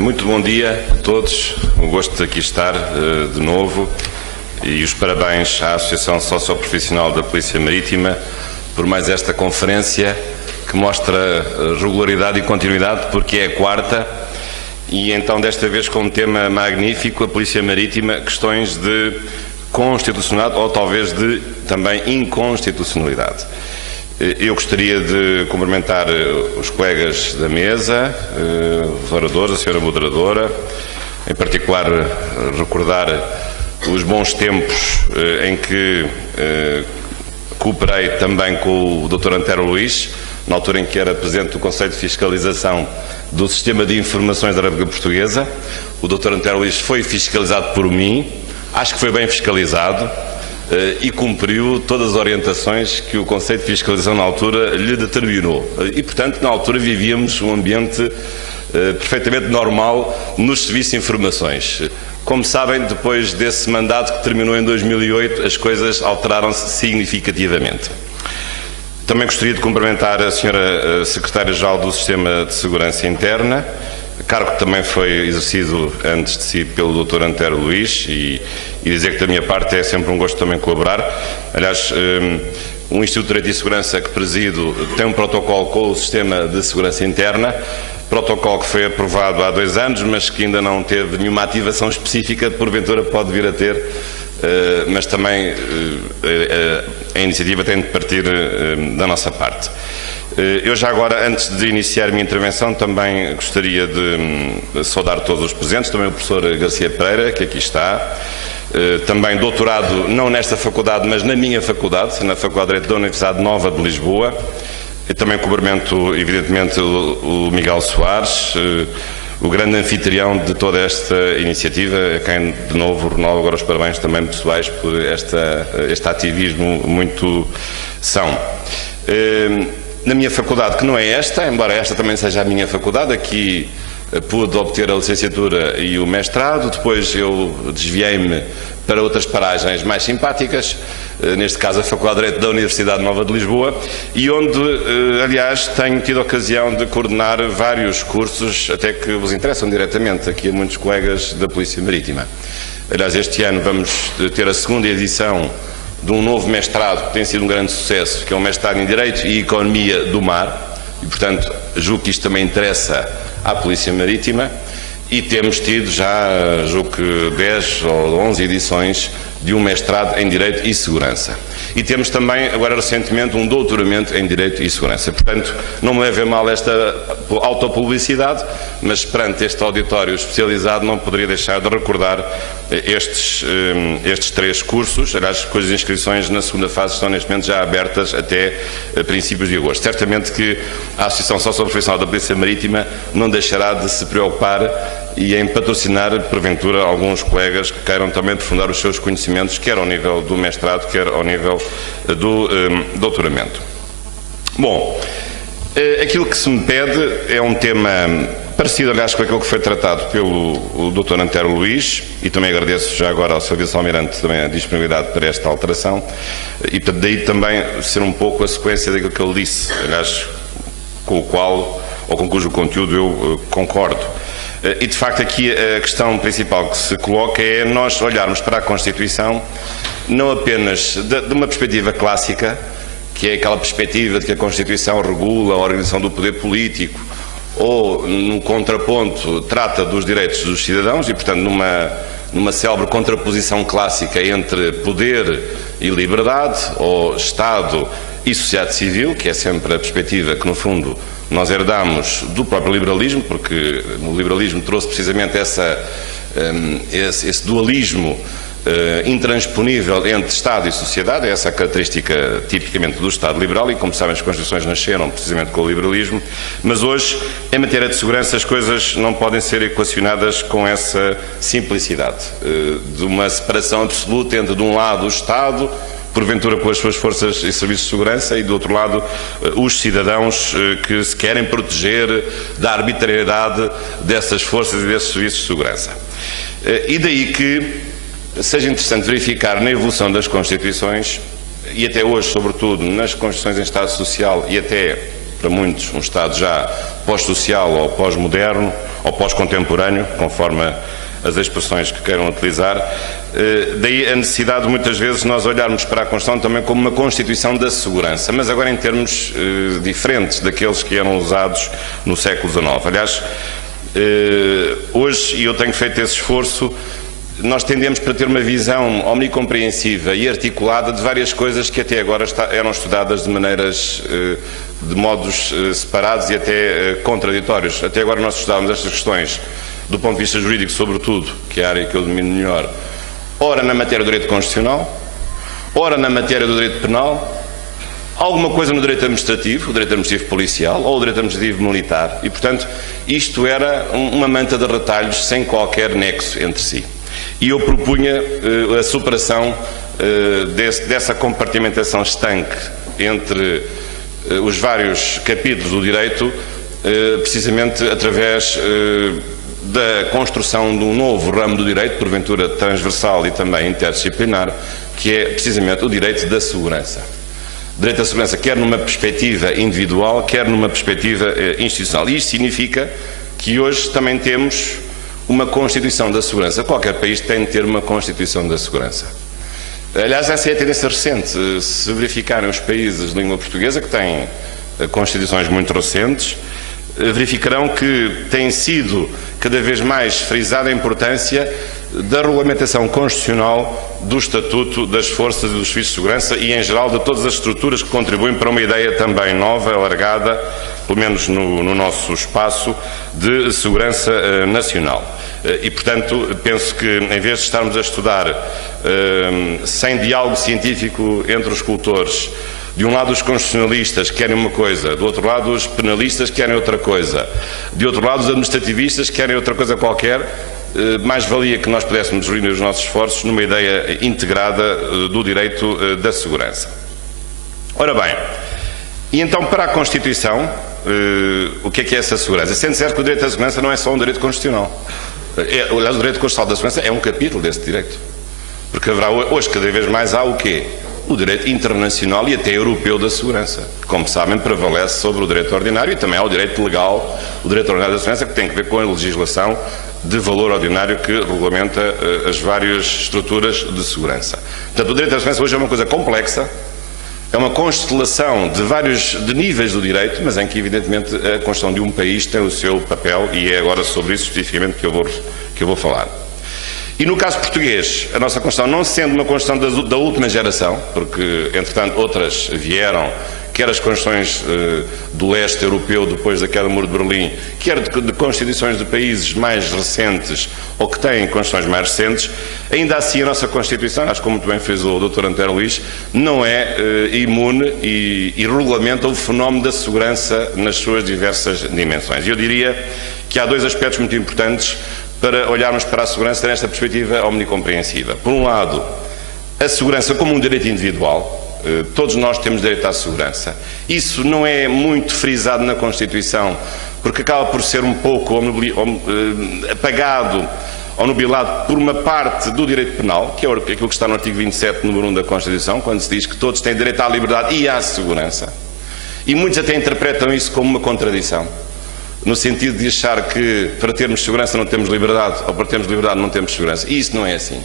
Muito bom dia a todos, um gosto de aqui estar de novo e os parabéns à Associação Socioprofissional da Polícia Marítima por mais esta conferência que mostra regularidade e continuidade, porque é a quarta e então desta vez com um tema magnífico, a Polícia Marítima, questões de constitucionalidade ou talvez de também inconstitucionalidade. Eu gostaria de cumprimentar os colegas da mesa, os oradores, a senhora moderadora, em particular recordar os bons tempos em que cooperei também com o Dr. Antero Luís, na altura em que era Presidente do Conselho de Fiscalização do Sistema de Informações da República Portuguesa. O Dr. Antero Luís foi fiscalizado por mim, acho que foi bem fiscalizado, e cumpriu todas as orientações que o Conselho de Fiscalização na altura lhe determinou. E, portanto, na altura vivíamos um ambiente perfeitamente normal nos serviços de informações. Como sabem, depois desse mandato que terminou em 2008, as coisas alteraram-se significativamente. Também gostaria de cumprimentar a senhora Secretária-Geral do Sistema de Segurança Interna, cargo que também foi exercido antes de si pelo Dr. Antero Luís, e dizer que da minha parte é sempre um gosto também colaborar. Aliás, o Instituto de Direito e Segurança que presido tem um protocolo com o Sistema de Segurança Interna, protocolo que foi aprovado há 2 anos, mas que ainda não teve nenhuma ativação específica, porventura pode vir a ter, mas também a iniciativa tem de partir da nossa parte. Eu já agora, antes de iniciar a minha intervenção, também gostaria de saudar todos os presentes, também o professor Garcia Pereira, que aqui está, também doutorado, não nesta faculdade, mas na minha faculdade, na Faculdade de Direito da Universidade Nova de Lisboa. Eu também cumprimento, evidentemente, o Miguel Soares, o grande anfitrião de toda esta iniciativa, a quem, de novo, renovo agora os parabéns também pessoais por este ativismo muito são. Na minha faculdade, que não é esta, embora esta também seja a minha faculdade, aqui pude obter a licenciatura e o mestrado, depois eu desviei-me para outras paragens mais simpáticas, neste caso a Faculdade de Direito da Universidade Nova de Lisboa, e onde, aliás, tenho tido a ocasião de coordenar vários cursos, até que vos interessam diretamente aqui a muitos colegas da Polícia Marítima. Aliás, este ano vamos ter a 2ª edição de um novo mestrado que tem sido um grande sucesso, que é um mestrado em Direito e Economia do Mar, e, portanto, julgo que isto também interessa à Polícia Marítima, e temos tido já, julgo que 10 ou 11 edições de um mestrado em Direito e Segurança. E temos também, agora recentemente, um doutoramento em Direito e Segurança. Portanto, não me leve a mal esta autopublicidade, mas perante este auditório especializado não poderia deixar de recordar estes 3 cursos, aliás, cujas inscrições na 2ª fase estão neste momento já abertas até princípios de agosto. Certamente que a Associação Socioprofissional da Polícia Marítima não deixará de se preocupar e em patrocinar, porventura, alguns colegas que queiram também aprofundar os seus conhecimentos, quer ao nível do mestrado, quer ao nível do doutoramento. Bom, aquilo que se me pede é um tema parecido, aliás, com aquilo que foi tratado pelo Dr. Antero Luís, e também agradeço já agora ao Sr. Vice-Almirante também a disponibilidade para esta alteração, e daí também ser um pouco a sequência daquilo que ele disse, aliás, com o qual, ou com cujo conteúdo eu concordo. E, de facto, aqui a questão principal que se coloca é nós olharmos para a Constituição não apenas de uma perspectiva clássica, que é aquela perspectiva de que a Constituição regula a organização do poder político, ou, no contraponto, trata dos direitos dos cidadãos e, portanto, numa célebre contraposição clássica entre poder e liberdade, ou Estado e sociedade civil, que é sempre a perspectiva que, no fundo, nós herdamos do próprio liberalismo, porque no liberalismo trouxe precisamente esse dualismo intransponível entre Estado e sociedade, é essa a característica tipicamente do Estado liberal, e como sabem as Constituições nasceram precisamente com o liberalismo, mas hoje, em matéria de segurança, as coisas não podem ser equacionadas com essa simplicidade, de uma separação absoluta entre, de um lado, o Estado, porventura com as suas forças e serviços de segurança, e do outro lado os cidadãos que se querem proteger da arbitrariedade dessas forças e desses serviços de segurança. E daí que seja interessante verificar na evolução das Constituições, e até hoje, sobretudo, nas Constituições em Estado Social e até, para muitos, um Estado já pós-social ou pós-moderno ou pós-contemporâneo, conforme as expressões que queiram utilizar. Daí a necessidade de muitas vezes nós olharmos para a Constituição também como uma Constituição da segurança, mas agora em termos diferentes daqueles que eram usados no século XIX. Aliás, hoje, e eu tenho feito esse esforço, nós tendemos para ter uma visão omnicompreensiva e articulada de várias coisas que até agora eram estudadas de modos separados e até contraditórios. Até agora nós estudávamos estas questões do ponto de vista jurídico, sobretudo, que é a área que eu domino melhor, ora na matéria do direito constitucional, ora na matéria do direito penal, alguma coisa no direito administrativo, o direito administrativo policial ou o direito administrativo militar. E, portanto, isto era uma manta de retalhos sem qualquer nexo entre si. E eu propunha a superação dessa compartimentação estanque entre os vários capítulos do direito, precisamente através da construção de um novo ramo do direito, porventura transversal e também interdisciplinar, que é precisamente o direito da segurança. O direito da segurança, quer numa perspectiva individual, quer numa perspectiva institucional. E isto significa que hoje também temos uma Constituição da Segurança. Qualquer país tem de ter uma Constituição da Segurança. Aliás, essa é a tendência recente. Se verificarem os países de língua portuguesa, que têm Constituições muito recentes, verificarão que tem sido cada vez mais frisada a importância da regulamentação constitucional do Estatuto das Forças e dos Serviços de Segurança e, em geral, de todas as estruturas que contribuem para uma ideia também nova, alargada, pelo menos no nosso espaço, de segurança nacional. E, portanto, penso que, em vez de estarmos a estudar sem diálogo científico entre os cultores, de um lado os constitucionalistas querem uma coisa, do outro lado os penalistas querem outra coisa, de outro lado os administrativistas querem outra coisa qualquer, mais valia que nós pudéssemos reunir os nossos esforços numa ideia integrada do direito da segurança. Ora bem, e então para a Constituição, o que é essa segurança? Sendo certo que o direito da segurança não é só um direito constitucional. Aliás, o direito constitucional da segurança é um capítulo desse direito. Porque haverá hoje cada vez mais há o quê? O direito internacional e até europeu da segurança. Como sabem, prevalece sobre o direito ordinário e também há o direito legal, o direito ordinário da segurança, que tem que ver com a legislação de valor ordinário que regulamenta as várias estruturas de segurança. Portanto, o direito da segurança hoje é uma coisa complexa, é uma constelação de níveis do direito, mas em que, evidentemente, a Constituição de um país tem o seu papel e é agora sobre isso, especificamente, que eu vou falar. E no caso português, a nossa Constituição, não sendo uma Constituição da última geração, porque, entretanto, outras vieram, quer as Constituições do leste europeu depois da queda do Muro de Berlim, quer de Constituições de países mais recentes ou que têm Constituições mais recentes, ainda assim a nossa Constituição, acho que como muito bem fez o Dr. António Luís, não é imune e regulamenta o fenómeno da segurança nas suas diversas dimensões. E eu diria que há dois aspectos muito importantes para olharmos para a segurança nesta perspectiva omnicompreensiva. Por um lado, a segurança como um direito individual. Todos nós temos direito à segurança. Isso não é muito frisado na Constituição, porque acaba por ser um pouco apagado ou nubilado por uma parte do direito penal, que é aquilo que está no artigo 27, número 1 da Constituição, quando se diz que todos têm direito à liberdade e à segurança. E muitos até interpretam isso como uma contradição, no sentido de achar que para termos segurança não temos liberdade, ou para termos liberdade não temos segurança. E isso não é assim.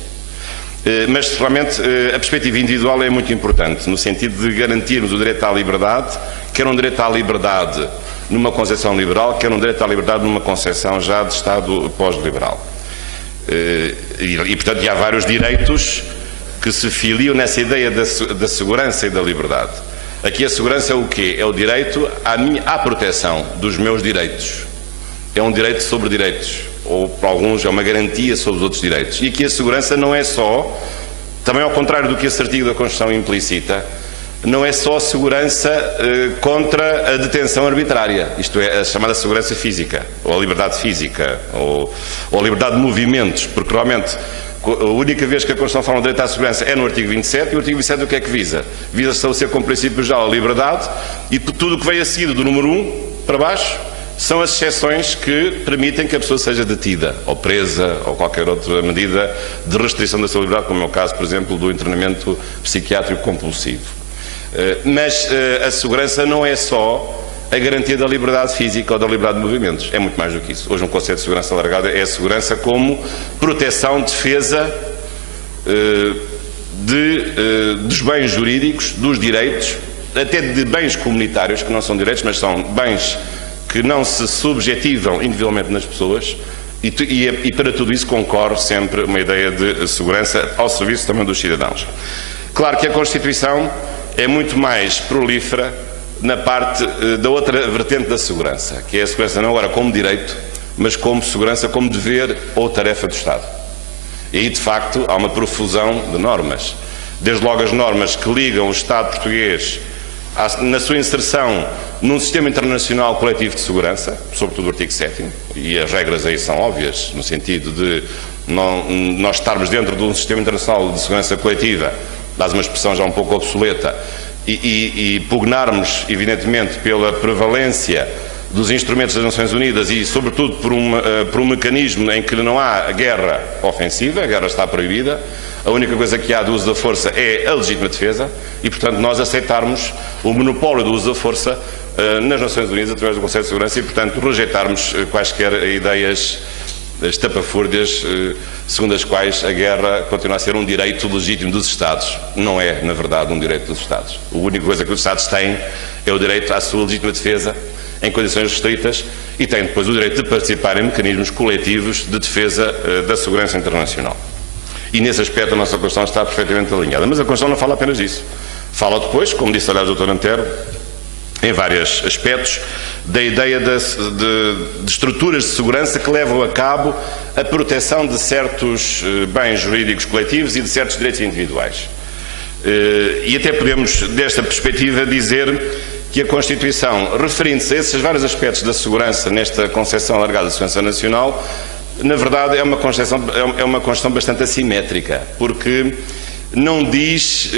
Mas, realmente, a perspectiva individual é muito importante, no sentido de garantirmos o direito à liberdade, quer um direito à liberdade numa concepção liberal, quer um direito à liberdade numa concepção já de Estado pós-liberal. E, portanto, há vários direitos que se filiam nessa ideia da segurança e da liberdade. Aqui a segurança é o quê? É o direito à proteção dos meus direitos. É um direito sobre direitos. Ou para alguns é uma garantia sobre os outros direitos. E aqui a segurança não é só, também ao contrário do que esse artigo da Constituição implicita, não é só segurança contra a detenção arbitrária, isto é, a chamada segurança física, ou a liberdade física, ou a liberdade de movimentos, porque realmente a única vez que a Constituição fala no direito à segurança é no artigo 27, e o artigo 27 o que é que visa? Visa estabelecer como princípio já a liberdade, e tudo o que vem a seguir do número 1 para baixo são as exceções que permitem que a pessoa seja detida, ou presa, ou qualquer outra medida de restrição da sua liberdade, como é o caso, por exemplo, do internamento psiquiátrico compulsivo. Mas a segurança não é só a garantia da liberdade física ou da liberdade de movimentos. É muito mais do que isso. Hoje um conceito de segurança alargada é a segurança como proteção, defesa dos bens jurídicos, dos direitos, até de bens comunitários, que não são direitos, mas são bens que não se subjetivam individualmente nas pessoas, e para tudo isso concorre sempre uma ideia de segurança ao serviço também dos cidadãos. Claro que a Constituição é muito mais prolífera na parte da outra vertente da segurança, que é a segurança não agora como direito, mas como segurança, como dever ou tarefa do Estado. E aí, de facto, há uma profusão de normas. Desde logo as normas que ligam o Estado português na sua inserção num sistema internacional coletivo de segurança, sobretudo o artigo 7º, e as regras aí são óbvias, no sentido de nós estarmos dentro de um sistema internacional de segurança coletiva, dás uma expressão já um pouco obsoleta, e pugnarmos, evidentemente, pela prevalência dos instrumentos das Nações Unidas e, sobretudo, por um mecanismo em que não há guerra ofensiva, a guerra está proibida, a única coisa que há do uso da força é a legítima defesa e, portanto, nós aceitarmos o monopólio do uso da força nas Nações Unidas através do Conselho de Segurança e, portanto, rejeitarmos quaisquer ideias estapafúrdias segundo as quais a guerra continua a ser um direito legítimo dos Estados. Não é, na verdade, um direito dos Estados. A única coisa que os Estados têm é o direito à sua legítima defesa em condições restritas e têm depois o direito de participar em mecanismos coletivos de defesa da segurança internacional. E nesse aspecto a nossa Constituição está perfeitamente alinhada. Mas a Constituição não fala apenas disso. Fala depois, como disse aliás o Dr. Antero, em vários aspectos, da ideia de estruturas de segurança que levam a cabo a proteção de certos bens jurídicos coletivos e de certos direitos individuais. E até podemos, desta perspectiva, dizer que a Constituição, referindo-se a esses vários aspectos da segurança nesta concepção alargada de segurança nacional, na verdade é uma Constituição bastante assimétrica, porque não diz,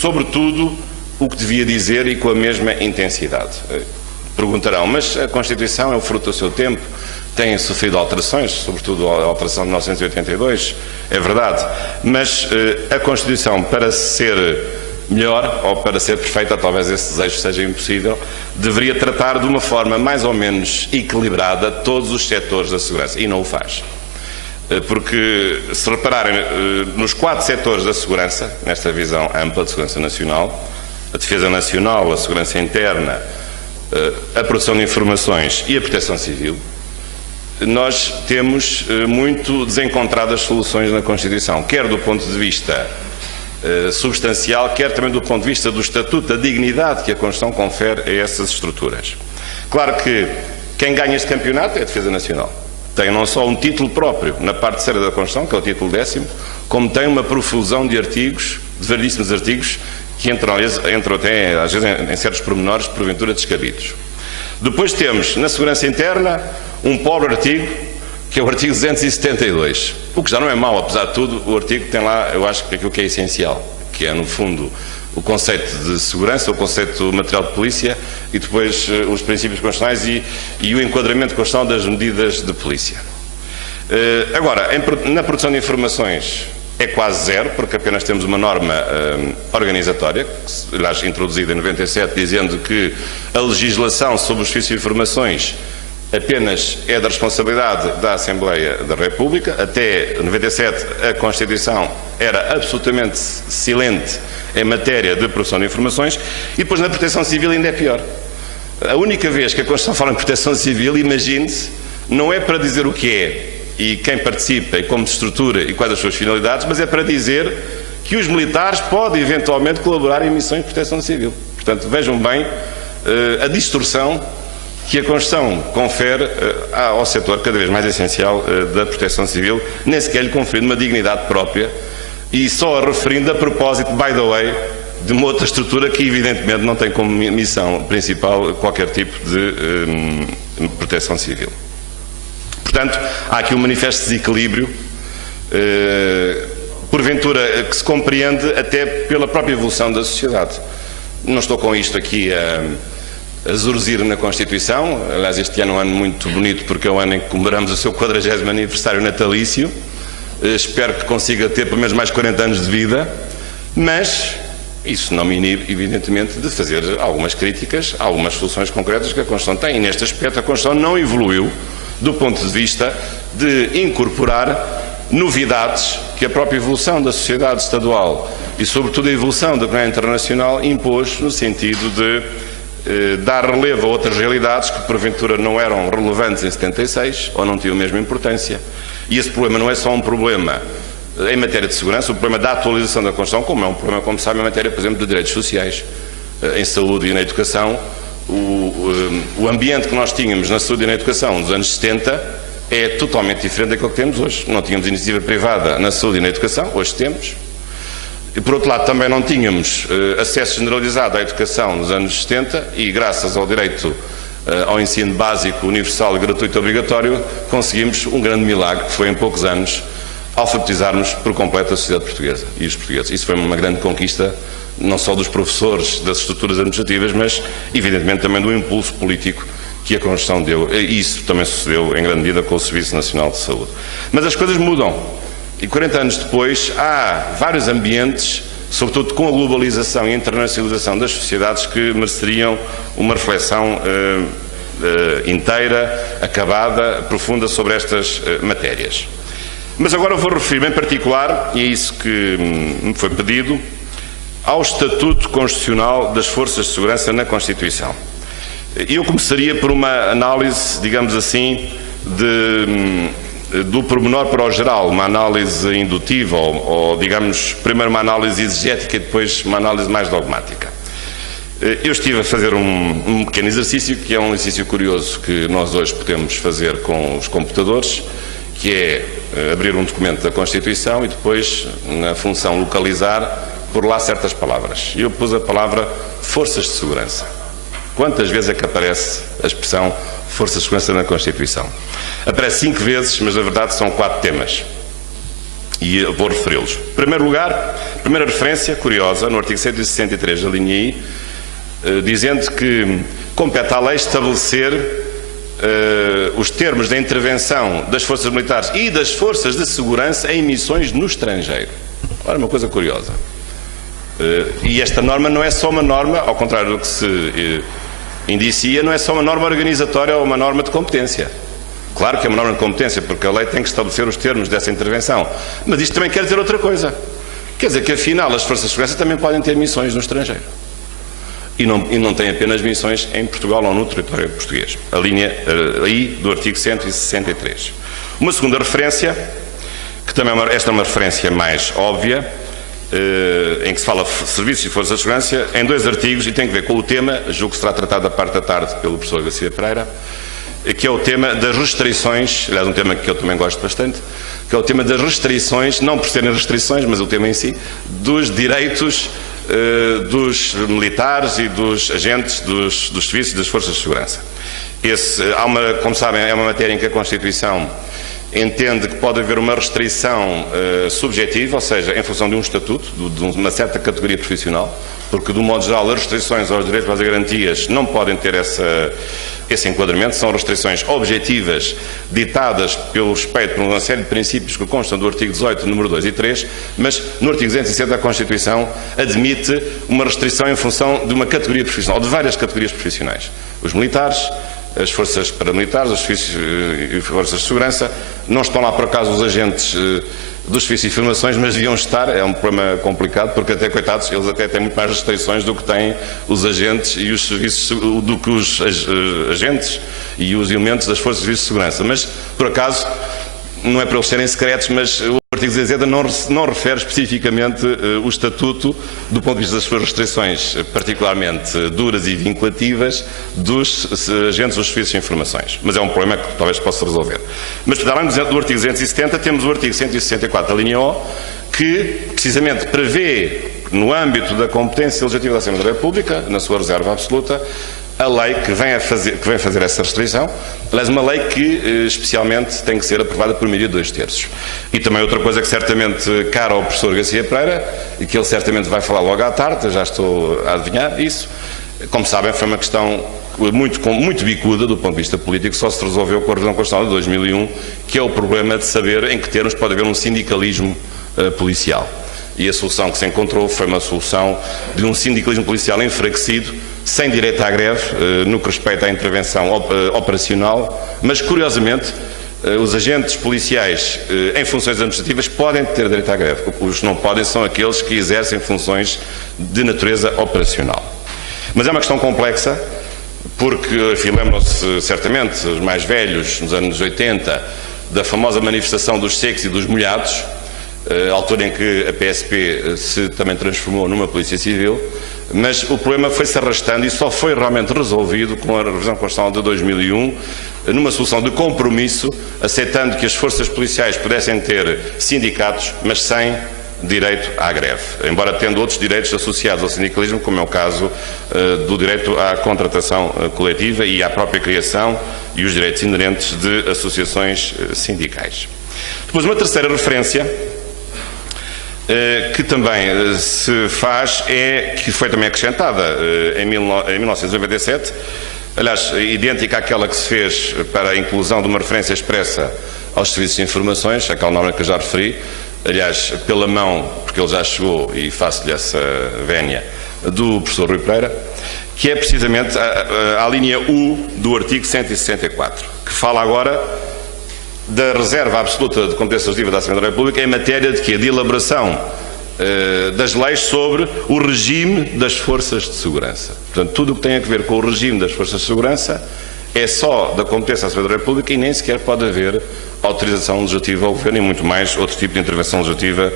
sobretudo, o que devia dizer e com a mesma intensidade. Perguntarão, mas a Constituição é o fruto do seu tempo, tem sofrido alterações, sobretudo a alteração de 1982, é verdade, mas a Constituição, para ser melhor, ou para ser perfeita, talvez esse desejo seja impossível, deveria tratar de uma forma mais ou menos equilibrada todos os setores da segurança, e não o faz. Porque, se repararem, nos 4 setores da segurança, nesta visão ampla de segurança nacional, a defesa nacional, a segurança interna, a produção de informações e a proteção civil, nós temos muito desencontradas soluções na Constituição, quer do ponto de vista substancial, quer também do ponto de vista do estatuto, da dignidade que a Constituição confere a essas estruturas. Claro que quem ganha este campeonato é a Defesa Nacional. Tem não só um título próprio na parte terceira da Constituição, que é o título 10º, como tem uma profusão de artigos, de variedíssimos artigos, que entram até, às vezes, em certos pormenores, porventura descabidos. Depois temos, na segurança interna, um pobre artigo, que é o artigo 272, o que já não é mau, apesar de tudo, o artigo tem lá, eu acho que aquilo que é essencial, que é, no fundo, o conceito de segurança, o conceito material de polícia e depois os princípios constitucionais e o enquadramento constitucional das medidas de polícia. Agora, na produção de informações é quase zero, porque apenas temos uma norma organizatória, aliás, introduzida em 97, dizendo que a legislação sobre o serviço de informações apenas é da responsabilidade da Assembleia da República. Até 97 a Constituição era absolutamente silente em matéria de produção de informações e depois na proteção civil ainda é pior. A única vez que a Constituição fala em proteção civil, imagine-se, não é para dizer o que é e quem participa e como se estrutura e quais as suas finalidades, mas é para dizer que os militares podem eventualmente colaborar em missões de proteção civil. Portanto, vejam bem a distorção que a Constituição confere ao setor cada vez mais essencial da proteção civil, nem sequer lhe conferindo uma dignidade própria e só a referindo a propósito, by the way, de uma outra estrutura que evidentemente não tem como missão principal qualquer tipo de proteção civil. Portanto, há aqui um manifesto desequilíbrio, porventura que se compreende até pela própria evolução da sociedade. Não estou com isto aqui a zurzir na Constituição. Aliás, este ano é um ano muito bonito porque é o ano em que comemoramos o seu 40º aniversário natalício. Espero que consiga ter pelo menos mais 40 anos de vida, mas Isso não me inibe, evidentemente, de fazer algumas críticas a algumas soluções concretas que a Constituição tem. E neste aspecto a Constituição não evoluiu do ponto de vista de incorporar novidades que a própria evolução da sociedade estadual e, sobretudo, a evolução da comunidade internacional impôs no sentido de dar relevo a outras realidades que, porventura, não eram relevantes em 76 ou não tinham a mesma importância. E esse problema não é só um problema em matéria de segurança, o problema da atualização da Constituição, como é um problema, como sabem, em matéria, por exemplo, de direitos sociais, em saúde e na educação. O ambiente que nós tínhamos na saúde e na educação nos anos 70 é totalmente diferente daquilo que temos hoje. Não tínhamos iniciativa privada na saúde e na educação, hoje temos. E, por outro lado, também não tínhamos acesso generalizado à educação nos anos 70 e, graças ao direito ao ensino básico, universal, gratuito e obrigatório, conseguimos um grande milagre, que foi em poucos anos alfabetizarmos por completo a sociedade portuguesa e os portugueses. Isso foi uma grande conquista, não só dos professores, das estruturas administrativas, mas, evidentemente, também do impulso político que a Constituição deu. E isso também sucedeu, em grande medida, com o Serviço Nacional de Saúde. Mas as coisas mudam. E 40 anos depois, há vários ambientes, sobretudo com a globalização e a internacionalização das sociedades, que mereceriam uma reflexão inteira, acabada, profunda sobre estas matérias. Mas agora eu vou referir-me em particular, e é isso que me foi pedido, ao Estatuto Constitucional das Forças de Segurança na Constituição. Eu começaria por uma análise, digamos assim, do pormenor para o geral, uma análise indutiva, ou digamos, primeiro uma análise exegética e depois uma análise mais dogmática. Eu estive a fazer um pequeno exercício, que é um exercício curioso que nós hoje podemos fazer com os computadores, que é abrir um documento da Constituição e depois, na função localizar, por lá certas palavras. Eu pus a palavra Forças de Segurança. Quantas vezes é que aparece a expressão Forças de Segurança na Constituição? Aparece 5 vezes, mas na verdade são 4 temas. E eu vou referi-los. Em primeiro lugar, primeira referência curiosa, no artigo 163 da linha I, dizendo que compete à lei estabelecer os termos da intervenção das forças militares e das forças de segurança em missões no estrangeiro. Ora, uma coisa curiosa. E esta norma não é só uma norma, ao contrário do que se indicia, não é só uma norma organizatória ou uma norma de competência. Claro que é uma norma de competência, porque a lei tem que estabelecer os termos dessa intervenção. Mas isto também quer dizer outra coisa. Quer dizer que, afinal, as forças de segurança também podem ter missões no estrangeiro. E não têm apenas missões em Portugal ou no território português. A linha I do artigo 163. Uma segunda referência, que também esta é uma referência mais óbvia, em que se fala de serviços e forças de segurança, em 2 artigos, e tem que ver com o tema, julgo que será tratado da parte da tarde pelo professor Garcia Pereira, que é o tema das restrições, aliás, um tema que eu também gosto bastante, que é o tema das restrições, não por serem restrições, mas o tema em si, dos direitos dos militares e dos agentes dos serviços e das forças de segurança. Como sabem, é uma matéria em que a Constituição entende que pode haver uma restrição subjetiva, ou seja, em função de um estatuto, de uma certa categoria profissional, porque, de um modo geral, as restrições aos direitos e às garantias não podem ter esse enquadramento, são restrições objetivas ditadas pelo respeito por uma série de princípios que constam do artigo 18, número 2 e 3, mas no artigo 260 da Constituição admite uma restrição em função de uma categoria profissional, de várias categorias profissionais. Os militares, as forças paramilitares, os serviços e forças de segurança, não estão lá por acaso os agentes dos serviços e informações, mas deviam estar. É um problema complicado, porque até, coitados, eles até têm muito mais restrições do que têm os agentes e os serviços, do que os agentes e os elementos das forças de serviços de segurança. Mas, por acaso, não é para eles serem secretos, mas o artigo 260 não refere especificamente o estatuto do ponto de vista das suas restrições, particularmente duras e vinculativas, dos agentes dos serviços de informações. Mas é um problema que talvez possa resolver. Mas, para além do artigo 270, temos o artigo 164 da linha O, que precisamente prevê, no âmbito da competência legislativa da Assembleia da República, na sua reserva absoluta, a lei que vem fazer essa restrição, aliás, uma lei que especialmente tem que ser aprovada por maioria de 2/3. E também outra coisa que certamente cara ao professor Garcia Pereira, e que ele certamente vai falar logo à tarde, eu já estou a adivinhar isso, como sabem, foi uma questão muito bicuda do ponto de vista político, só se resolveu com a revisão constitucional de 2001, que é o problema de saber em que termos pode haver um sindicalismo policial. E a solução que se encontrou foi uma solução de um sindicalismo policial enfraquecido, sem direito à greve, no que respeita à intervenção operacional, mas, curiosamente, os agentes policiais em funções administrativas podem ter direito à greve. Os que não podem são aqueles que exercem funções de natureza operacional. Mas é uma questão complexa, porque, enfim, lembram-se certamente, os mais velhos, nos anos 80, da famosa manifestação dos secos e dos molhados, a altura em que a PSP se também transformou numa polícia civil, mas o problema foi-se arrastando e só foi realmente resolvido com a revisão constitucional de 2001, numa solução de compromisso, aceitando que as forças policiais pudessem ter sindicatos, mas sem direito à greve, embora tendo outros direitos associados ao sindicalismo, como é o caso do direito à contratação coletiva e à própria criação e os direitos inerentes de associações sindicais. Depois, uma terceira referência que também se faz que foi também acrescentada em 1997, aliás, idêntica àquela que se fez para a inclusão de uma referência expressa aos serviços de informações, aquela norma que eu já referi, aliás, pela mão, porque ele já chegou e faço-lhe essa vénia, do professor Rui Pereira, que é precisamente a linha U do artigo 164, que fala agora da reserva absoluta de competência legislativa da Assembleia da República em matéria de quê? De elaboração das leis sobre o regime das forças de segurança. Portanto, tudo o que tem a ver com o regime das forças de segurança é só da competência da Assembleia da República e nem sequer pode haver autorização legislativa ao Governo e muito mais outro tipo de intervenção legislativa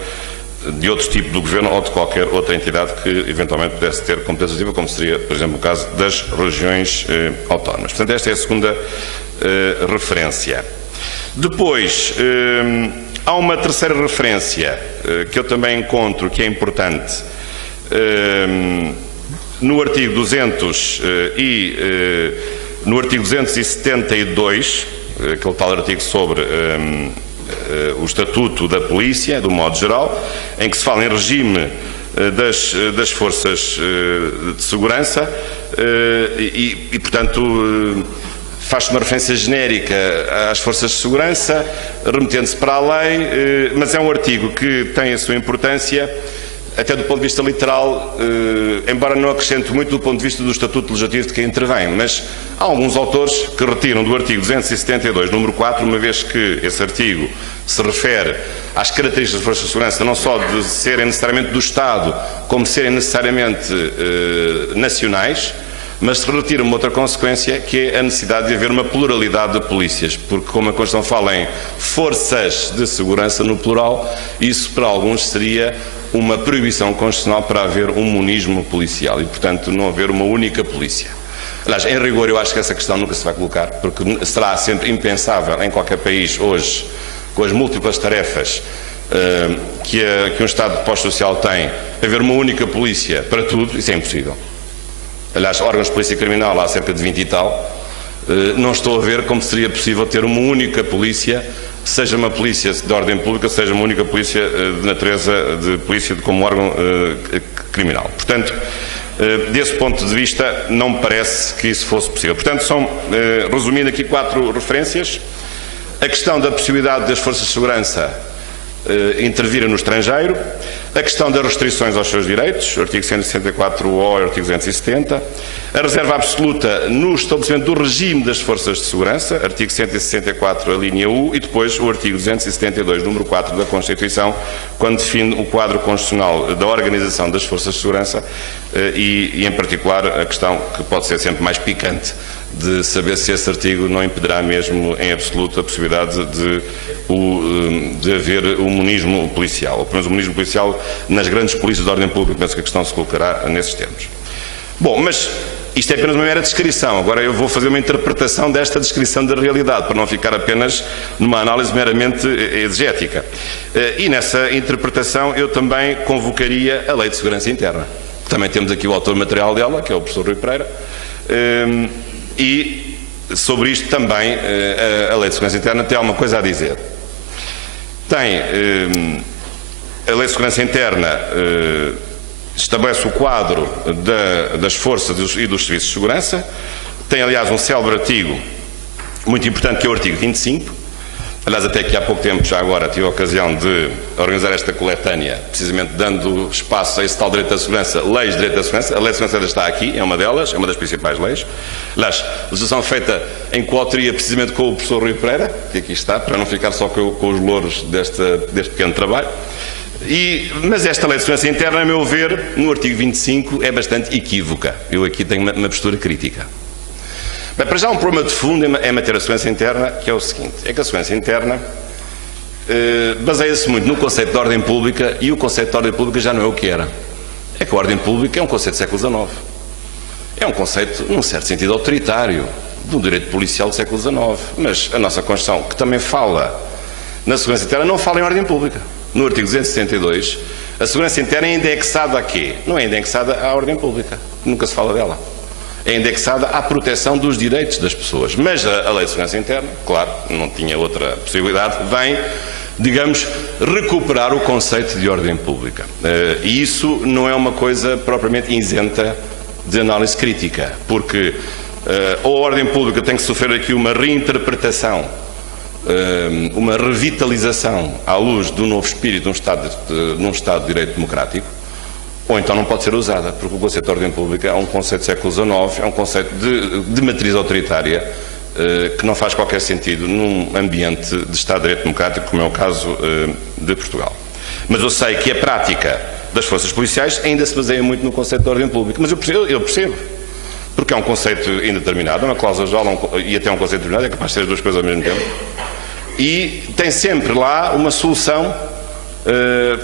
de outro tipo do Governo ou de qualquer outra entidade que eventualmente pudesse ter competência legislativa, como seria, por exemplo, o caso das regiões autónomas. Portanto, esta é a segunda referência. Depois, há uma terceira referência que eu também encontro que é importante no artigo 272, aquele tal artigo sobre o Estatuto da Polícia, do modo geral, em que se fala em regime das forças de segurança e portanto, faz-se uma referência genérica às forças de segurança, remetendo-se para a lei, mas é um artigo que tem a sua importância, até do ponto de vista literal, embora não acrescente muito do ponto de vista do Estatuto Legislativo de quem intervém, mas há alguns autores que retiram do artigo 272, número 4, uma vez que esse artigo se refere às características das forças de segurança, não só de serem necessariamente do Estado, como de serem necessariamente nacionais, mas se retira uma outra consequência, que é a necessidade de haver uma pluralidade de polícias, porque como a Constituição fala em forças de segurança no plural, isso para alguns seria uma proibição constitucional para haver um monismo policial e, portanto, não haver uma única polícia. Aliás, em rigor, eu acho que essa questão nunca se vai colocar, porque será sempre impensável em qualquer país hoje, com as múltiplas tarefas que um Estado pós-social tem, haver uma única polícia para tudo, isso é impossível. Aliás, órgãos de polícia criminal há cerca de 20 e tal, não estou a ver como seria possível ter uma única polícia, seja uma polícia de ordem pública, seja uma única polícia de natureza de polícia como órgão criminal. Portanto, desse ponto de vista, não me parece que isso fosse possível. Portanto, são, resumindo aqui, 4 referências. A questão da possibilidade das forças de segurança intervirem no estrangeiro, a questão das restrições aos seus direitos, artigo 164-O e artigo 270, a reserva absoluta no estabelecimento do regime das forças de segurança, artigo 164, a linha U, e depois o artigo 272, número 4 da Constituição, quando define o quadro constitucional da organização das forças de segurança e em particular, a questão que pode ser sempre mais picante, de saber se esse artigo não impedirá mesmo em absoluto a possibilidade de haver o monismo policial, ou pelo menos o monismo policial nas grandes polícias de ordem pública. Penso que a questão se colocará nesses termos. Bom, mas isto é apenas uma mera descrição. Agora eu vou fazer uma interpretação desta descrição da realidade, para não ficar apenas numa análise meramente exegética. E nessa interpretação eu também convocaria a Lei de Segurança Interna. Também temos aqui o autor material dela, que é o professor Rui Pereira, e sobre isto também a Lei de Segurança Interna tem alguma coisa a dizer. Tem a Lei de Segurança Interna estabelece o quadro das forças e dos serviços de segurança, tem aliás um célebre artigo muito importante que é o artigo 25, Aliás, até que há pouco tempo, já agora, tive a ocasião de organizar esta coletânea, precisamente dando espaço a esse tal direito da segurança, leis de direito da segurança. A lei de segurança está aqui, é uma delas, é uma das principais leis. Aliás, legislação feita em coautoria precisamente com o professor Rui Pereira, que aqui está, para não ficar só com os louros deste pequeno trabalho. Mas esta lei de segurança interna, a meu ver, no artigo 25, é bastante equívoca. Eu aqui tenho uma postura crítica. Bem, para já um problema de fundo em matéria de segurança interna, que é o seguinte, é que a segurança interna baseia-se muito no conceito de ordem pública, e o conceito de ordem pública já não é o que era. É que a ordem pública é um conceito do século XIX. É um conceito, num certo sentido, autoritário, do direito policial do século XIX. Mas a nossa Constituição, que também fala na segurança interna, não fala em ordem pública. No artigo 262, a segurança interna é indexada a quê? Não é indexada à ordem pública. Nunca se fala dela. É indexada à proteção dos direitos das pessoas. Mas a Lei de Segurança Interna, claro, não tinha outra possibilidade, vem, digamos, recuperar o conceito de ordem pública. E isso não é uma coisa propriamente isenta de análise crítica, porque ou a ordem pública tem que sofrer aqui uma reinterpretação, uma revitalização à luz do novo espírito num Estado de Direito Democrático, ou então não pode ser usada, porque o conceito de ordem pública é um conceito do século XIX, é um conceito de matriz autoritária que não faz qualquer sentido num ambiente de Estado de Direito Democrático, como é o caso de Portugal. Mas eu sei que a prática das forças policiais ainda se baseia muito no conceito de ordem pública, mas eu percebo, porque é um conceito indeterminado, é uma cláusula geral e até um conceito determinado, é capaz de ser as duas coisas ao mesmo tempo, e tem sempre lá uma solução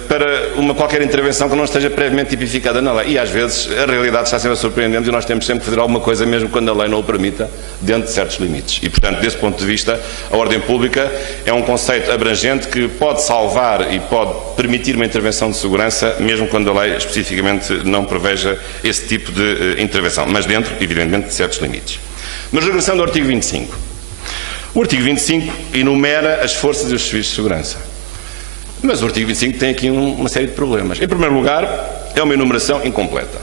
para qualquer intervenção que não esteja previamente tipificada na lei. E às vezes a realidade está sempre a surpreender-nos e nós temos sempre que fazer alguma coisa, mesmo quando a lei não o permita, dentro de certos limites. E, portanto, desse ponto de vista, a ordem pública é um conceito abrangente que pode salvar e pode permitir uma intervenção de segurança, mesmo quando a lei especificamente não preveja esse tipo de intervenção, mas dentro, evidentemente, de certos limites. Mas regressando ao artigo 25. O artigo 25 enumera as forças e os serviços de segurança. Mas o artigo 25 tem aqui uma série de problemas. Em primeiro lugar, é uma enumeração incompleta.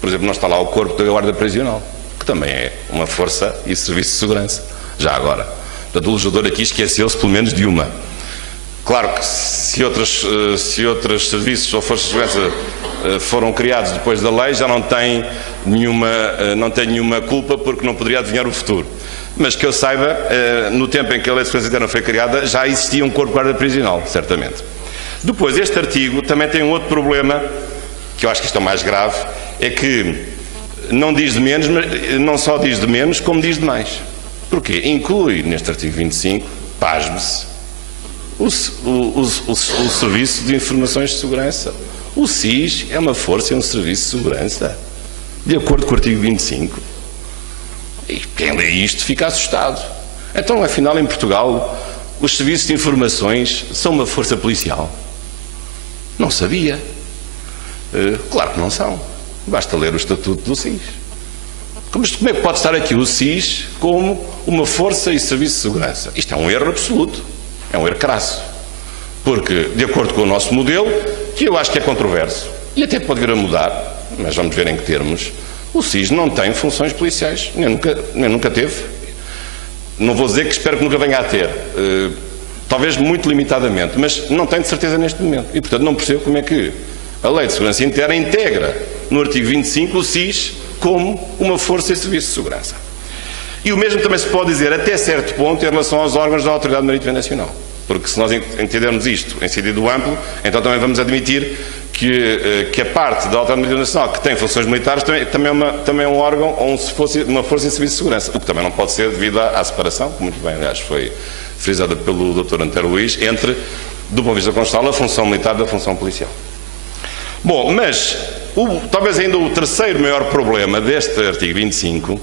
Por exemplo, não está lá o corpo da Guarda Prisional, que também é uma força e serviço de segurança, já agora. Portanto, o legislador aqui esqueceu-se pelo menos de uma. Claro que se outros serviços ou forças de segurança foram criados depois da lei, já não tem nenhuma culpa, porque não poderia adivinhar o futuro. Mas que eu saiba, no tempo em que a Lei de Segurança Interna foi criada, já existia um corpo de guarda prisional, certamente. Depois, este artigo também tem um outro problema, que eu acho que isto é o mais grave, é que não diz de menos, mas não só diz de menos, como diz de mais. Porquê? Inclui neste artigo 25, pasme-se, o Serviço de Informações de Segurança. O SIS é uma força e um serviço de segurança, de acordo com o artigo 25. E quem lê isto fica assustado. Então, afinal, em Portugal, os serviços de informações são uma força policial? Não sabia. Claro que não são. Basta ler o Estatuto do SIS. Como é que pode estar aqui o SIS como uma força e serviço de segurança? Isto é um erro absoluto. É um erro crasso. Porque, de acordo com o nosso modelo, que eu acho que é controverso, e até pode vir a mudar, mas vamos ver em que termos, o SIS não tem funções policiais, nem nunca teve. Não vou dizer que espero que nunca venha a ter, talvez muito limitadamente, mas não tem de certeza neste momento. E, portanto, não percebo como é que a Lei de Segurança Interna integra no artigo 25 o SIS como uma força e serviço de segurança. E o mesmo também se pode dizer, até certo ponto, em relação aos órgãos da Autoridade Marítima Nacional. Porque se nós entendermos isto em sentido amplo, então também vamos admitir que a parte da Autoridade Marítima Nacional que tem funções militares também é um órgão ou uma força em serviço de segurança, o que também não pode ser devido à separação, que muito bem, aliás, foi frisada pelo Dr. Antero Luís, entre, do ponto de vista constitucional, a função militar da função policial. Bom, mas talvez ainda o terceiro maior problema deste artigo 25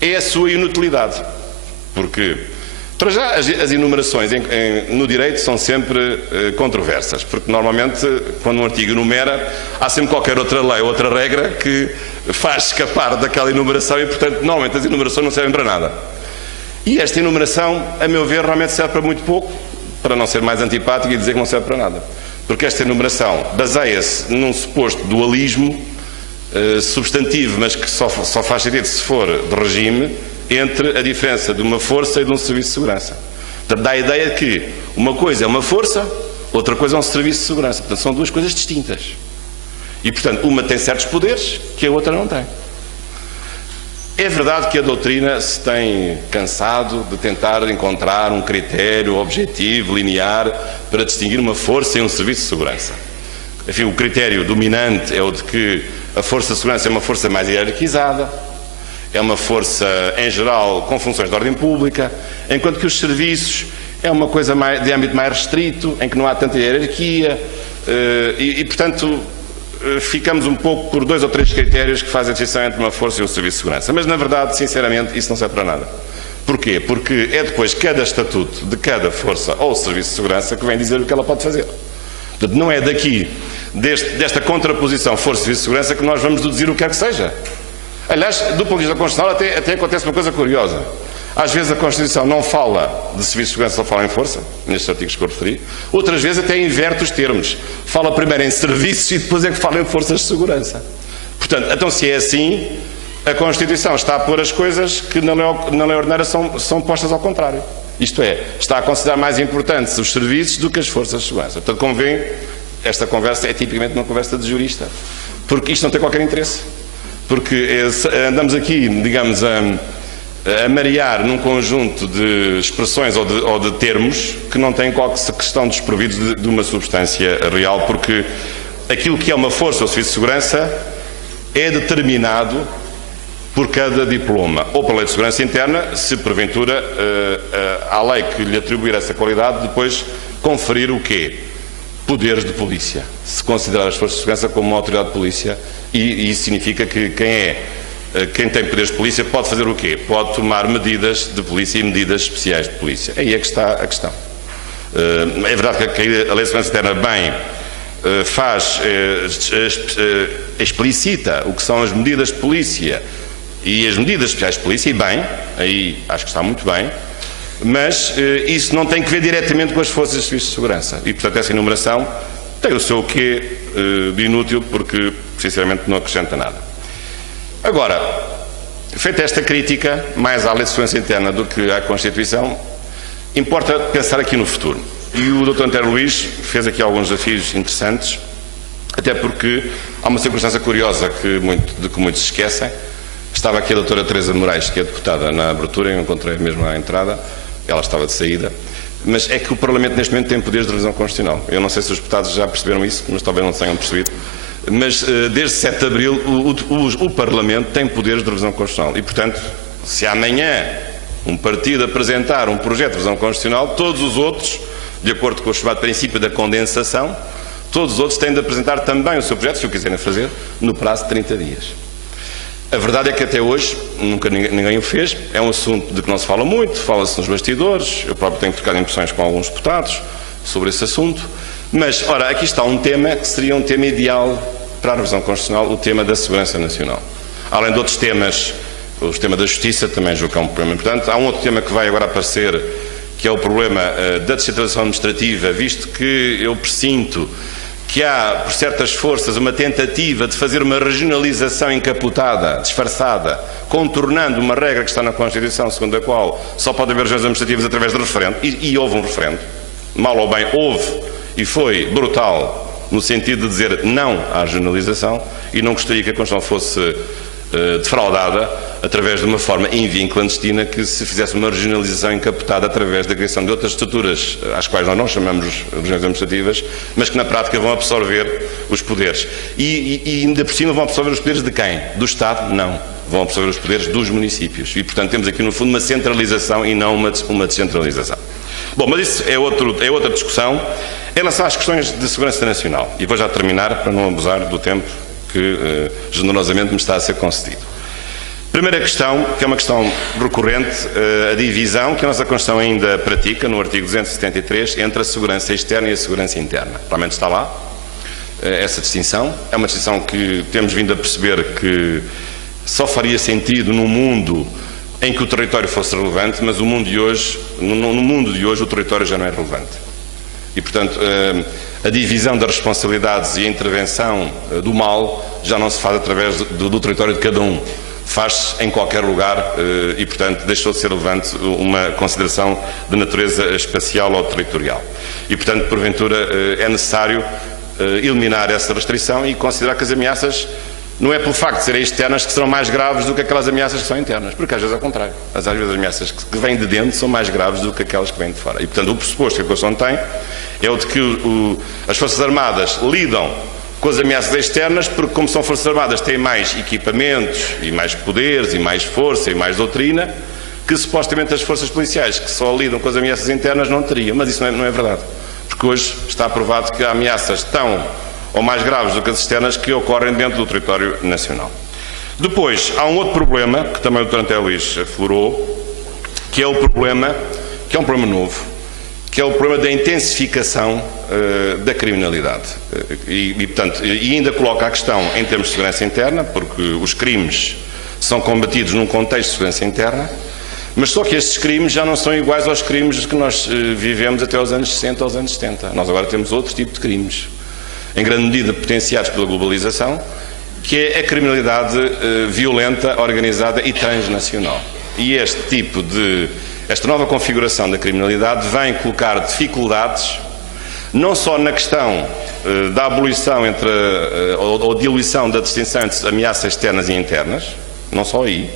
é a sua inutilidade, porque para já, as enumerações no direito são sempre controversas, porque normalmente, quando um artigo enumera, há sempre qualquer outra lei ou outra regra que faz escapar daquela enumeração e, portanto, normalmente as enumerações não servem para nada. E esta enumeração, a meu ver, realmente serve para muito pouco, para não ser mais antipático e dizer que não serve para nada. Porque esta enumeração baseia-se num suposto dualismo substantivo, mas que só faz sentido se for de regime, entre a diferença de uma força e de um serviço de segurança. Portanto, dá a ideia de que uma coisa é uma força, outra coisa é um serviço de segurança. Portanto, são duas coisas distintas. E, portanto, uma tem certos poderes que a outra não tem. É verdade que a doutrina se tem cansado de tentar encontrar um critério objetivo, linear, para distinguir uma força e um serviço de segurança. Enfim, o critério dominante é o de que a força de segurança é uma força mais hierarquizada, é uma força, em geral, com funções de ordem pública, enquanto que os serviços é uma coisa de âmbito mais restrito, em que não há tanta hierarquia, portanto, ficamos um pouco por 2 ou 3 critérios que fazem a distinção entre uma força e um serviço de segurança. Mas, na verdade, sinceramente, isso não serve para nada. Porquê? Porque é depois cada estatuto de cada força ou serviço de segurança que vem dizer o que ela pode fazer. Portanto, não é daqui, desta contraposição força e serviço de segurança, que nós vamos deduzir o que quer que seja. Aliás, do ponto de vista constitucional, até acontece uma coisa curiosa. Às vezes a Constituição não fala de serviço de segurança, só fala em força, nestes artigos que eu referi. Outras vezes até inverte os termos. Fala primeiro em serviços e depois é que fala em forças de segurança. Portanto, então se é assim, a Constituição está a pôr as coisas que na lei ordinária são postas ao contrário. Isto é, está a considerar mais importantes os serviços do que as forças de segurança. Portanto, como vêem, esta conversa é tipicamente uma conversa de jurista. Porque isto não tem qualquer interesse. Porque andamos aqui, digamos, a marear num conjunto de expressões ou de termos que não têm qualquer questão desprovidos de uma substância real, porque aquilo que é uma força ou serviço de segurança é determinado por cada diploma, ou pela lei de segurança interna, se porventura a lei que lhe atribuir essa qualidade depois conferir o quê? Poderes de polícia, se considerar as forças de segurança como uma autoridade de polícia, e isso significa que quem tem poderes de polícia pode fazer o quê? Pode tomar medidas de polícia e medidas especiais de polícia. Aí é que está a questão. É verdade que a lei de segurança interna bem explicita o que são as medidas de polícia e as medidas especiais de polícia, e bem, aí acho que está muito bem, mas isso não tem que ver diretamente com as forças de serviço de segurança. E, portanto, essa enumeração tem o seu quê de inútil, porque, sinceramente, não acrescenta nada. Agora, feita esta crítica, mais à lei de segurança interna do que à Constituição, importa pensar aqui no futuro. E o Dr. António Luís fez aqui alguns desafios interessantes, até porque há uma circunstância curiosa de que muitos se esquecem. Estava aqui a doutora Teresa Moraes, que é deputada, na abertura, eu encontrei mesmo à entrada, ela estava de saída, mas é que o Parlamento neste momento tem poderes de revisão constitucional. Eu não sei se os deputados já perceberam isso, mas talvez não tenham percebido, mas desde 7 de Abril o Parlamento tem poderes de revisão constitucional e, portanto, se amanhã um partido apresentar um projeto de revisão constitucional, todos os outros, de acordo com o chamado princípio da condensação, todos os outros têm de apresentar também o seu projeto, se o quiserem fazer, no prazo de 30 dias. A verdade é que até hoje nunca ninguém o fez, é um assunto de que não se fala muito, fala-se nos bastidores, eu próprio tenho trocado impressões com alguns deputados sobre esse assunto, mas, ora, aqui está um tema que seria um tema ideal para a revisão constitucional, o tema da segurança nacional. Além de outros temas, o tema da justiça também julgo que é um problema importante. Há um outro tema que vai agora aparecer, que é o problema da descentralização administrativa, visto que eu presinto que há, por certas forças, uma tentativa de fazer uma regionalização encapotada, disfarçada, contornando uma regra que está na Constituição, segundo a qual só pode haver regiões administrativas através de referendo, e houve um referendo, mal ou bem houve, e foi brutal, no sentido de dizer não à regionalização, e não gostaria que a Constituição fosse defraudada através de uma forma em via clandestina, que se fizesse uma regionalização encapotada através da criação de outras estruturas, às quais nós não chamamos regiões administrativas, mas que na prática vão absorver os poderes. E ainda por cima vão absorver os poderes de quem? Do Estado? Não. Vão absorver os poderes dos municípios. E, portanto, temos aqui, no fundo, uma centralização e não uma descentralização. Bom, mas isso é outra discussão. Em relação às questões de segurança nacional, e vou já terminar para não abusar do tempo que generosamente me está a ser concedido. Primeira questão, que é uma questão recorrente, a divisão que a nossa Constituição ainda pratica, no artigo 273, entre a segurança externa e a segurança interna. Realmente está lá essa distinção. É uma distinção que temos vindo a perceber que só faria sentido num mundo em que o território fosse relevante, mas no mundo de hoje o território já não é relevante. E, portanto, a divisão das responsabilidades e a intervenção do mal já não se faz através do território de cada um. faz-se em qualquer lugar e, portanto, deixou de ser relevante uma consideração de natureza espacial ou territorial. E, portanto, porventura, é necessário eliminar essa restrição e considerar que as ameaças não é pelo facto de serem externas que serão mais graves do que aquelas ameaças que são internas, porque às vezes é o contrário. Às vezes as ameaças que vêm de dentro são mais graves do que aquelas que vêm de fora. E, portanto, o pressuposto que a Constituição tem é o de que as Forças Armadas lidam com as ameaças externas, porque como são Forças Armadas têm mais equipamentos e mais poderes e mais força e mais doutrina que supostamente as forças policiais que só lidam com as ameaças internas não teriam, mas isso não é verdade, porque hoje está provado que há ameaças tão ou mais graves do que as externas que ocorrem dentro do território nacional. Depois, há um outro problema, que também o Dr. António Luís aflorou, que é um problema novo, que é o problema da intensificação da criminalidade. Portanto, ainda coloca a questão em termos de segurança interna, porque os crimes são combatidos num contexto de segurança interna, mas só que estes crimes já não são iguais aos crimes que nós vivemos até aos anos 60 aos anos 70. Nós agora temos outro tipo de crimes, em grande medida potenciados pela globalização, que é a criminalidade violenta, organizada e transnacional. E esta nova configuração da criminalidade vem colocar dificuldades, não só na questão da abolição ou diluição da distinção entre ameaças externas e internas, não só aí,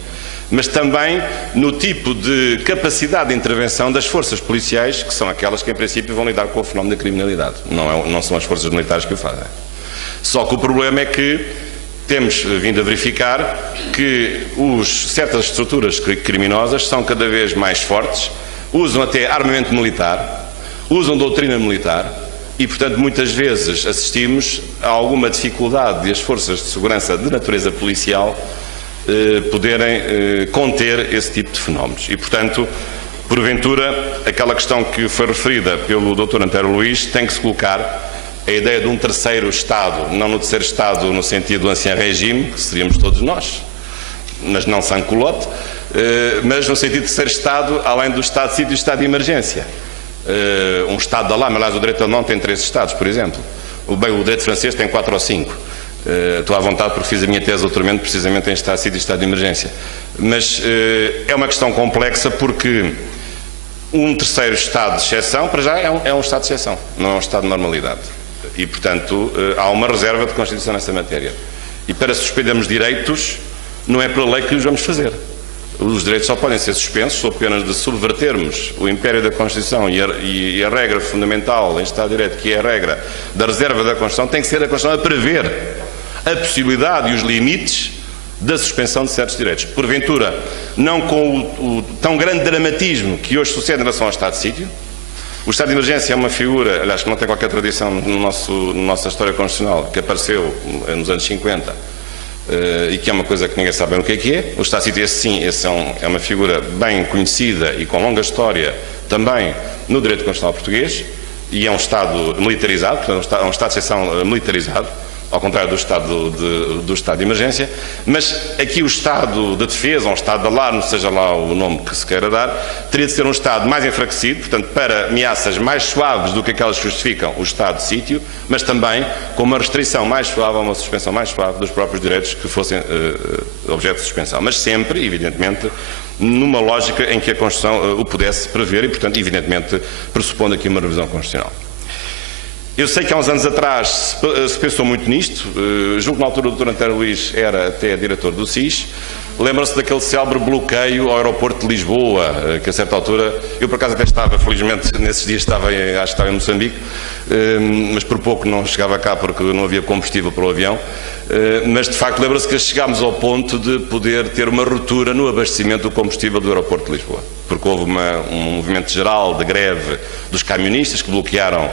mas também no tipo de capacidade de intervenção das forças policiais, que são aquelas que em princípio vão lidar com o fenómeno da criminalidade. Não são as forças militares que o fazem. Só que o problema é que temos vindo a verificar que certas estruturas criminosas são cada vez mais fortes, usam até armamento militar, usam doutrina militar e, portanto, muitas vezes assistimos a alguma dificuldade de as forças de segurança de natureza policial poderem conter esse tipo de fenómenos. E, portanto, porventura, aquela questão que foi referida pelo Dr. António Luís tem que se colocar a ideia de um terceiro Estado, não no terceiro Estado no sentido do ancião regime, que seríamos todos nós, mas não sans culotte, mas no sentido de terceiro Estado, além do Estado de sítio e do Estado de emergência. Um Estado de alarme, aliás, o direito alemão tem 3 Estados, por exemplo. O direito francês tem 4 ou 5. Estou à vontade porque fiz a minha tese de doutoramento precisamente em Estado de sítio e Estado de emergência. Mas é uma questão complexa porque um terceiro Estado de exceção, para já, é um Estado de exceção, não é um Estado de normalidade. E, portanto, há uma reserva de Constituição nessa matéria. E para suspendermos direitos, não é pela lei que os vamos fazer. Os direitos só podem ser suspensos sob pena de subvertermos o império da Constituição e a regra fundamental em Estado de Direito, que é a regra da reserva da Constituição, tem que ser a Constituição a prever a possibilidade e os limites da suspensão de certos direitos. Porventura, não com o tão grande dramatismo que hoje sucede em relação ao Estado de sítio. O Estado de emergência é uma figura, aliás, que não tem qualquer tradição na nossa história constitucional, que apareceu nos anos 50 e que é uma coisa que ninguém sabe bem o que é. O Estado de sítio, sim, é uma figura bem conhecida e com longa história também no direito constitucional português e é um Estado militarizado, portanto é um Estado de exceção militarizado, ao contrário do estado de emergência, mas aqui o Estado de defesa, ou um Estado de alarme, seja lá o nome que se queira dar, teria de ser um Estado mais enfraquecido, portanto, para ameaças mais suaves do que aquelas que justificam o Estado de sítio, mas também com uma restrição mais suave, uma suspensão mais suave dos próprios direitos que fossem objeto de suspensão. Mas sempre, evidentemente, numa lógica em que a Constituição o pudesse prever e, portanto, evidentemente, pressupondo aqui uma revisão constitucional. Eu sei que há uns anos atrás se pensou muito nisto, julgo que na altura o Dr. António Luís era até diretor do SIS, lembram-se daquele célebre bloqueio ao aeroporto de Lisboa, que a certa altura, eu por acaso até estava, felizmente nesses dias acho que estava em Moçambique, mas por pouco não chegava cá porque não havia combustível para o avião, mas de facto lembra-se que chegámos ao ponto de poder ter uma ruptura no abastecimento do combustível do aeroporto de Lisboa, porque houve um movimento geral de greve dos camionistas que bloquearam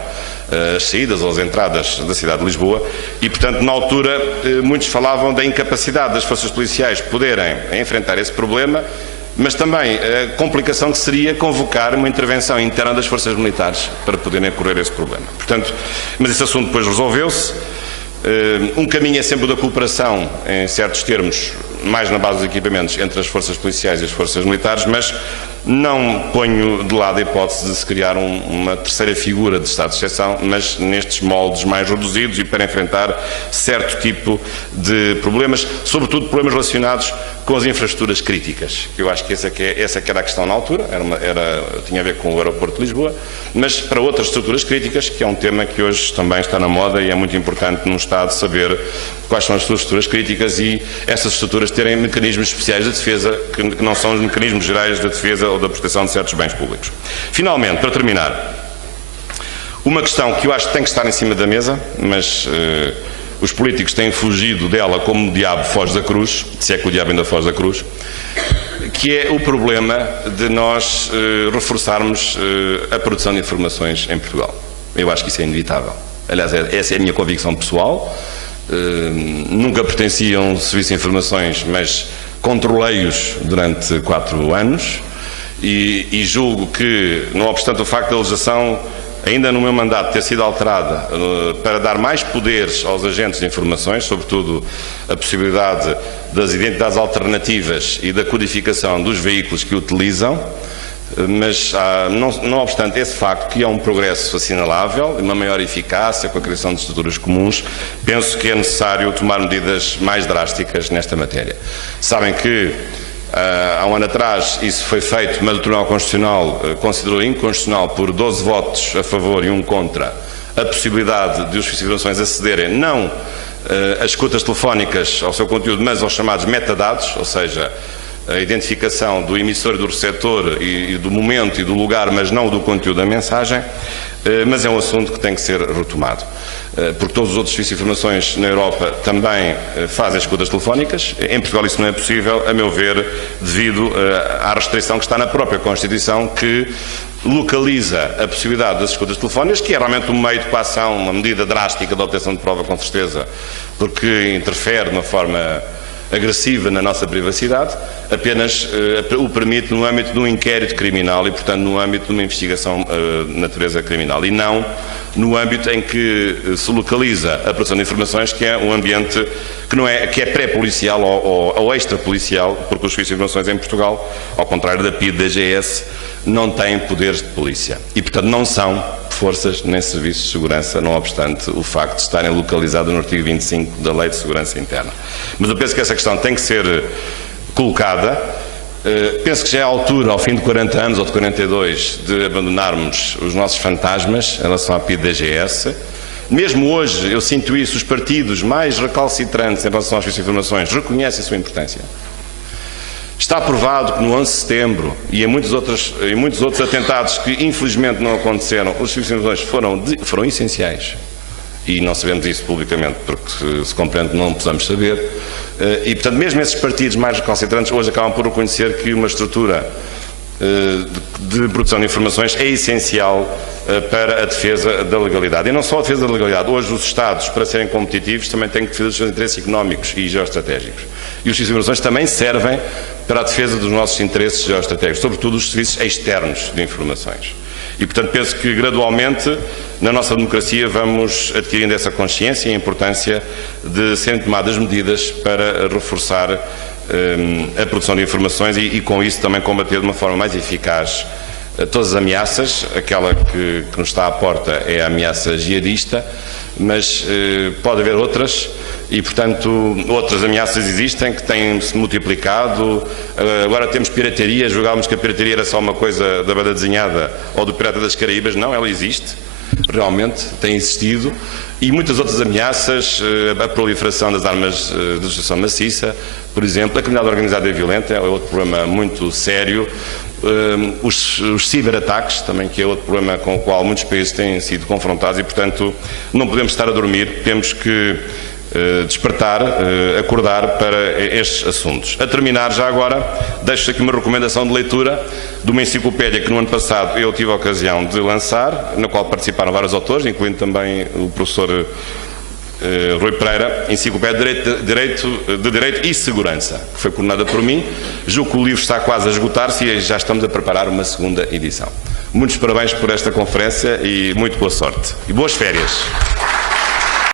as saídas ou as entradas da cidade de Lisboa e, portanto, na altura muitos falavam da incapacidade das forças policiais poderem enfrentar esse problema, mas também a complicação que seria convocar uma intervenção interna das forças militares para poderem correr esse problema. Portanto, mas esse assunto depois resolveu-se. Um caminho é sempre o da cooperação, em certos termos, mais na base dos equipamentos, entre as forças policiais e as forças militares, mas Não ponho de lado a hipótese de se criar uma terceira figura de Estado de exceção, mas nestes moldes mais reduzidos e para enfrentar certo tipo de problemas, sobretudo problemas relacionados com as infraestruturas críticas, que eu acho que essa que era a questão na altura, tinha a ver com o aeroporto de Lisboa, mas para outras estruturas críticas, que é um tema que hoje também está na moda e é muito importante num Estado saber quais são as suas estruturas críticas e essas estruturas terem mecanismos especiais de defesa que não são os mecanismos gerais de defesa ou da proteção de certos bens públicos. Finalmente, para terminar, uma questão que eu acho que tem que estar em cima da mesa, mas os políticos têm fugido dela como o diabo foge da cruz, se é que o diabo ainda foge da cruz, que é o problema de nós reforçarmos a produção de informações em Portugal. Eu acho que isso é inevitável. Aliás, essa é a minha convicção pessoal. Nunca pertenci a um serviço de informações, mas controlei-os durante 4 anos e julgo que, não obstante o facto da legislação, ainda no meu mandato, ter sido alterada para dar mais poderes aos agentes de informações, sobretudo a possibilidade das identidades alternativas e da codificação dos veículos que utilizam, mas não obstante esse facto, que é um progresso assinalável, uma maior eficácia com a criação de estruturas comuns, penso que é necessário tomar medidas mais drásticas nesta matéria. Sabem que há um ano atrás isso foi feito, mas o Tribunal Constitucional considerou inconstitucional por 12 votos a favor e 1 contra a possibilidade de os serviços de informações acederem não às escutas telefónicas ao seu conteúdo, mas aos chamados metadados, ou seja, a identificação do emissor e do receptor e do momento e do lugar, mas não do conteúdo da mensagem, mas é um assunto que tem que ser retomado. Porque todos os outros serviços de informações na Europa também fazem escutas telefónicas. Em Portugal isso não é possível, a meu ver, devido à restrição que está na própria Constituição, que localiza a possibilidade das escutas telefónicas, que é realmente um meio de coação, uma medida drástica de obtenção de prova, com certeza, porque interfere de uma forma agressiva na nossa privacidade, apenas o permite no âmbito de um inquérito criminal e, portanto, no âmbito de uma investigação de natureza criminal, e não no âmbito em que se localiza a produção de informações, que é um ambiente que é pré-policial ou extra-policial, porque os serviços de informações em Portugal, ao contrário da PIDE e da GS, não têm poderes de polícia e, portanto, não são forças nem serviços de segurança, não obstante o facto de estarem localizados no artigo 25 da Lei de Segurança Interna. Mas eu penso que essa questão tem que ser colocada. Penso que já é a altura, ao fim de 40 anos ou de 42, de abandonarmos os nossos fantasmas em relação à PIDE da GS. Mesmo hoje, eu sinto isso, os partidos mais recalcitrantes em relação às serviços de informações reconhecem a sua importância. Está provado que no 11 de setembro e em muitos outros atentados que infelizmente não aconteceram, os serviços de informações foram essenciais. E não sabemos isso publicamente, porque se compreende que não precisamos saber. E, portanto, mesmo esses partidos mais recalcitrantes hoje acabam por reconhecer que uma estrutura de produção de informações é essencial para a defesa da legalidade. E não só a defesa da legalidade. Hoje os Estados, para serem competitivos, também têm que defender os seus interesses económicos e geoestratégicos. E os serviços de informações também servem para a defesa dos nossos interesses geoestratégicos, sobretudo os serviços externos de informações. E, portanto, penso que gradualmente na nossa democracia vamos adquirindo essa consciência e a importância de serem tomadas medidas para reforçar a produção de informações e com isso também combater de uma forma mais eficaz todas as ameaças. Aquela que nos está à porta é a ameaça jihadista, mas pode haver outras. E, portanto, outras ameaças existem que têm-se multiplicado. Agora temos pirataria, julgávamos que a pirataria era só uma coisa da banda desenhada ou do Pirata das Caraíbas. Não, ela existe, realmente tem existido. E muitas outras ameaças, a proliferação das armas de destruição maciça, por exemplo, a criminalidade organizada e violenta é outro problema muito sério. Os ciberataques também, que é outro problema com o qual muitos países têm sido confrontados e, portanto, não podemos estar a dormir, temos que despertar, acordar para estes assuntos. A terminar, já agora, deixo aqui uma recomendação de leitura de uma enciclopédia que no ano passado eu tive a ocasião de lançar, na qual participaram vários autores, incluindo também o professor Rui Pereira, Enciclopédia de Direito e Segurança, que foi coordenada por mim. Julgo que o livro está quase a esgotar-se e já estamos a preparar uma segunda edição. Muitos parabéns por esta conferência e muito boa sorte. E boas férias.